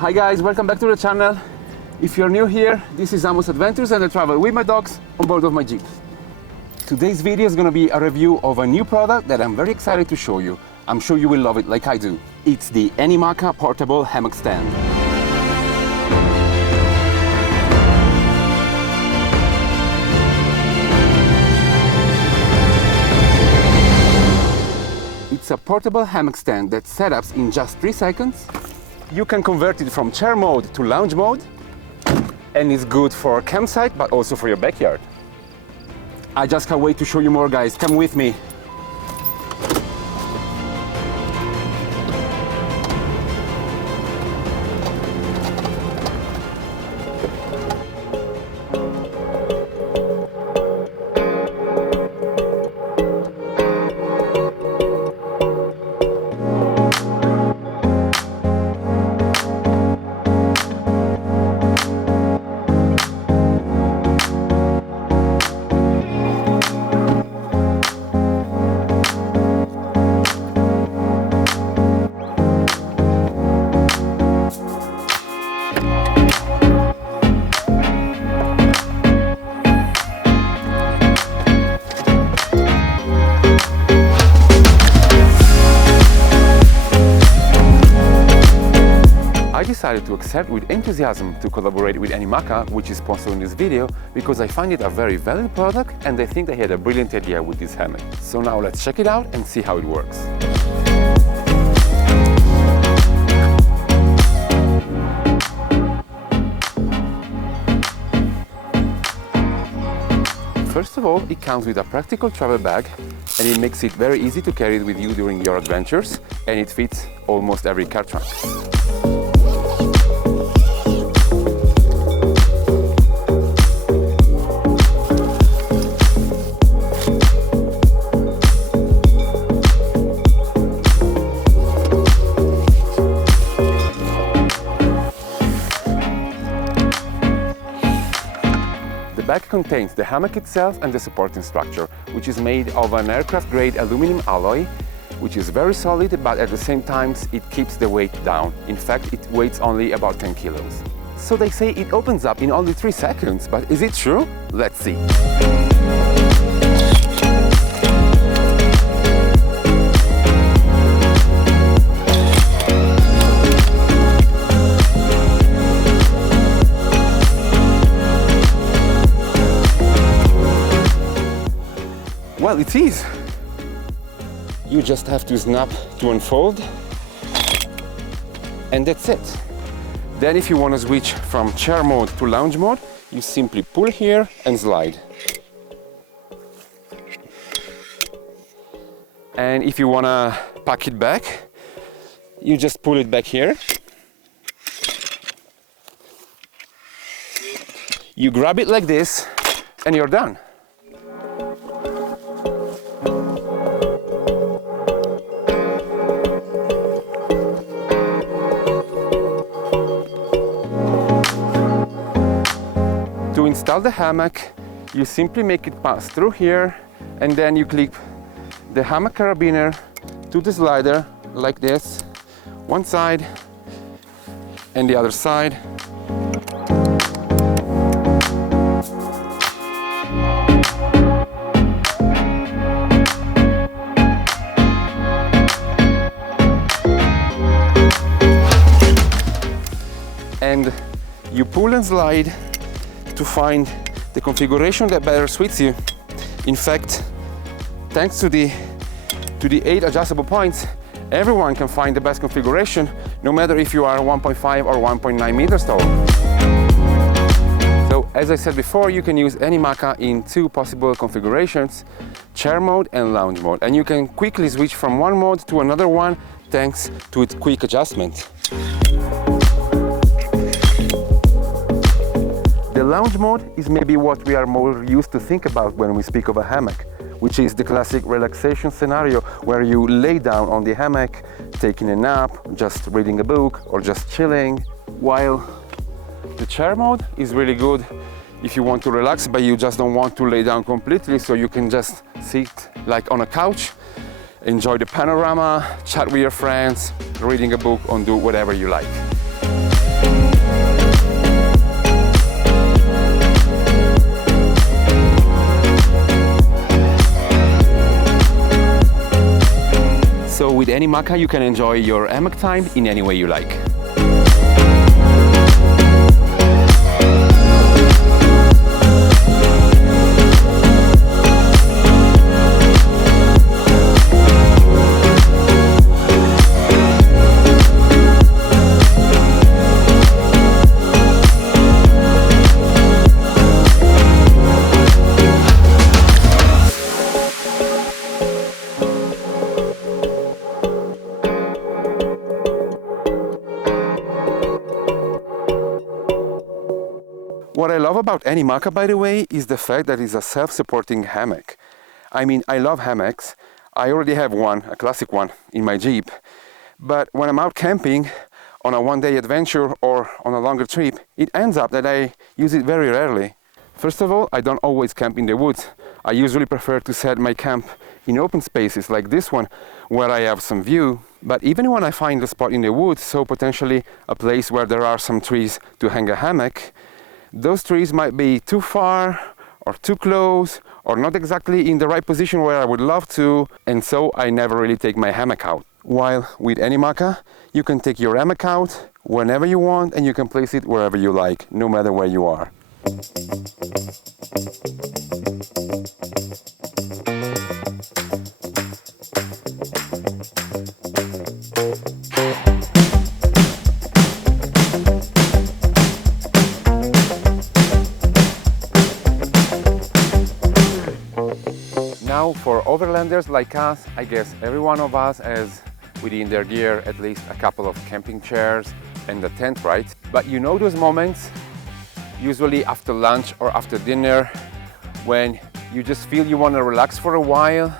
Hi guys, welcome back to the channel. If you're new here, this is Amos Adventures and I travel with my dogs on board of my Jeep. Today's video is going to be a review of a new product that I'm very excited to show you. I'm sure you will love it like I do. It's the Anymaka portable hammock stand. It's a portable hammock stand that setups in just 3 seconds. You can convert it from chair mode to lounge mode, and it's good for campsite but also for your backyard. I just can't wait to show you more, guys. Come with me. I decided to accept with enthusiasm to collaborate with Anymaka, which is sponsoring this video, because I find it a very valuable product and I think they had a brilliant idea with this hammock. So now let's check it out and see how it works. First of all, it comes with a practical travel bag and it makes it very easy to carry it with you during your adventures, and it fits almost every car trunk. The bag contains the hammock itself and the supporting structure, which is made of an aircraft-grade aluminum alloy, which is very solid, but at the same time it keeps the weight down. In fact, it weighs only about 10 kilos. So they say it opens up in only 3 seconds, but is it true? Let's see. Well, it is. You just have to snap to unfold, and that's it. Then if you want to switch from chair mode to lounge mode, you simply pull here and slide. And if you want to pack it back, you just pull it back here. You grab it like this, and you're done. To install the hammock, you simply make it pass through here, and then you clip the hammock carabiner to the slider like this, one side and the other side. And you pull and slide to find the configuration that better suits you. In fact, thanks to the 8 adjustable points, everyone can find the best configuration, no matter if you are 1.5 or 1.9 meters tall. So, as I said before, you can use Anymaka in 2 possible configurations, chair mode and lounge mode, and you can quickly switch from one mode to another one thanks to its quick adjustment. The lounge mode is maybe what we are more used to think about when we speak of a hammock, which is the classic relaxation scenario where you lay down on the hammock, taking a nap, just reading a book or just chilling, while the chair mode is really good if you want to relax but you just don't want to lay down completely, so you can just sit like on a couch, enjoy the panorama, chat with your friends, reading a book, or do whatever you like. Anymaka you can enjoy your hammock time in any way you like. What I love about Anymaka, by the way, is the fact that it's a self-supporting hammock. I mean, I love hammocks. I already have one, a classic one, in my Jeep. But when I'm out camping on a one-day adventure or on a longer trip, it ends up that I use it very rarely. First of all, I don't always camp in the woods. I usually prefer to set my camp in open spaces like this one, where I have some view. But even when I find a spot in the woods, so potentially a place where there are some trees to hang a hammock, those trees might be too far or too close or not exactly in the right position where I would love to, and so I never really take my hammock out. While with Anymaka, you can take your hammock out whenever you want and you can place it wherever you like, no matter where you are. Now for overlanders like us, I guess every one of us has within their gear at least a couple of camping chairs and a tent, right? But you know those moments, usually after lunch or after dinner, when you just feel you want to relax for a while,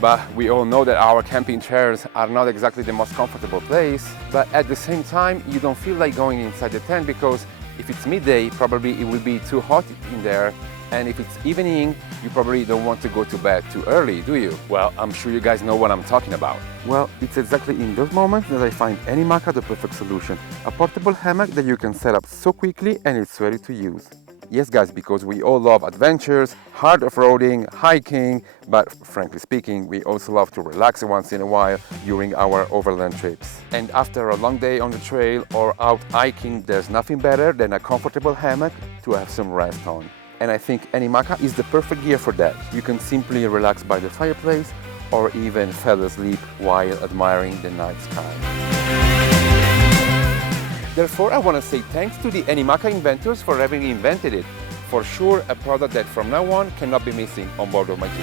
but we all know that our camping chairs are not exactly the most comfortable place, but at the same time you don't feel like going inside the tent because if it's midday, probably it will be too hot in there. And if it's evening, you probably don't want to go to bed too early, do you? Well, I'm sure you guys know what I'm talking about. Well, it's exactly in those moments that I find Anymaka the perfect solution. A portable hammock that you can set up so quickly and it's ready to use. Yes guys, because we all love adventures, hard off-roading, hiking, but frankly speaking, we also love to relax once in a while during our overland trips. And after a long day on the trail or out hiking, there's nothing better than a comfortable hammock to have some rest on. And I think Anymaka is the perfect gear for that. You can simply relax by the fireplace or even fall asleep while admiring the night sky. Therefore, I want to say thanks to the Anymaka inventors for having invented it. For sure, a product that from now on cannot be missing on board of my Jeep.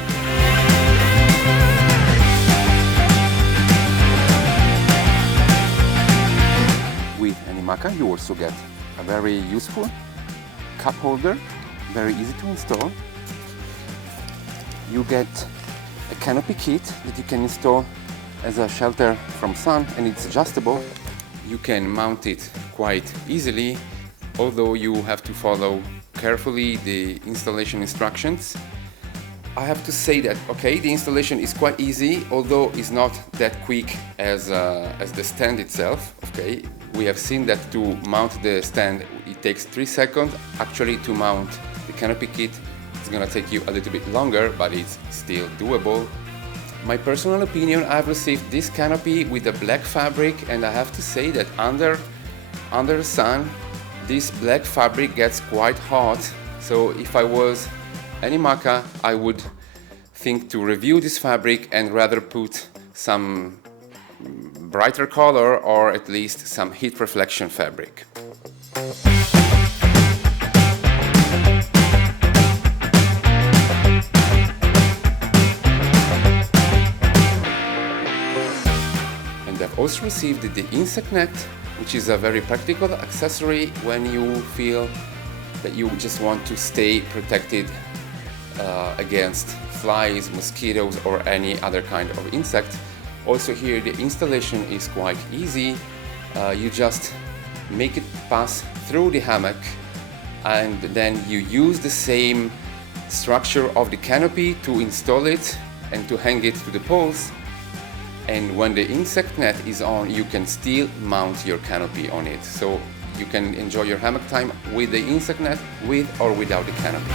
With Anymaka, you also get a very useful cup holder, very easy to install. You get a canopy kit that you can install as a shelter from sun, and it's adjustable. You can mount it quite easily, although you have to follow carefully the installation instructions. I have to say that, okay, the installation is quite easy, although it's not that quick as the stand itself. Okay, we have seen that to mount the stand it takes 3 seconds. Actually, to mount the canopy kit it's gonna take you a little bit longer, but it's still doable. My personal opinion, I've received this canopy with a black fabric, and I have to say that under the sun this black fabric gets quite hot. So if I was Anymaka, I would think to review this fabric and rather put some brighter color or at least some heat reflection fabric. And I've also received the insect net, which is a very practical accessory when you feel that you just want to stay protected against flies, mosquitoes or any other kind of insect. Also here the installation is quite easy. You just make it pass through the hammock and then you use the same structure of the canopy to install it and to hang it to the poles. And when the insect net is on, you can still mount your canopy on it. So you can enjoy your hammock time with the insect net, with or without the canopy.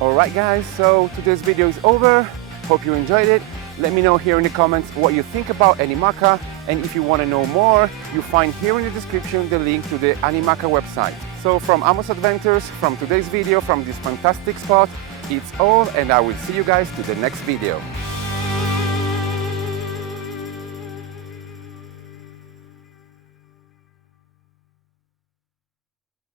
Alright guys, so today's video is over. Hope you enjoyed it. Let me know here in the comments what you think about Anymaka, and if you want to know more, you find here in the description the link to the Anymaka website. So from Amos Adventures, from today's video, from this fantastic spot, it's all, and I will see you guys to the next video.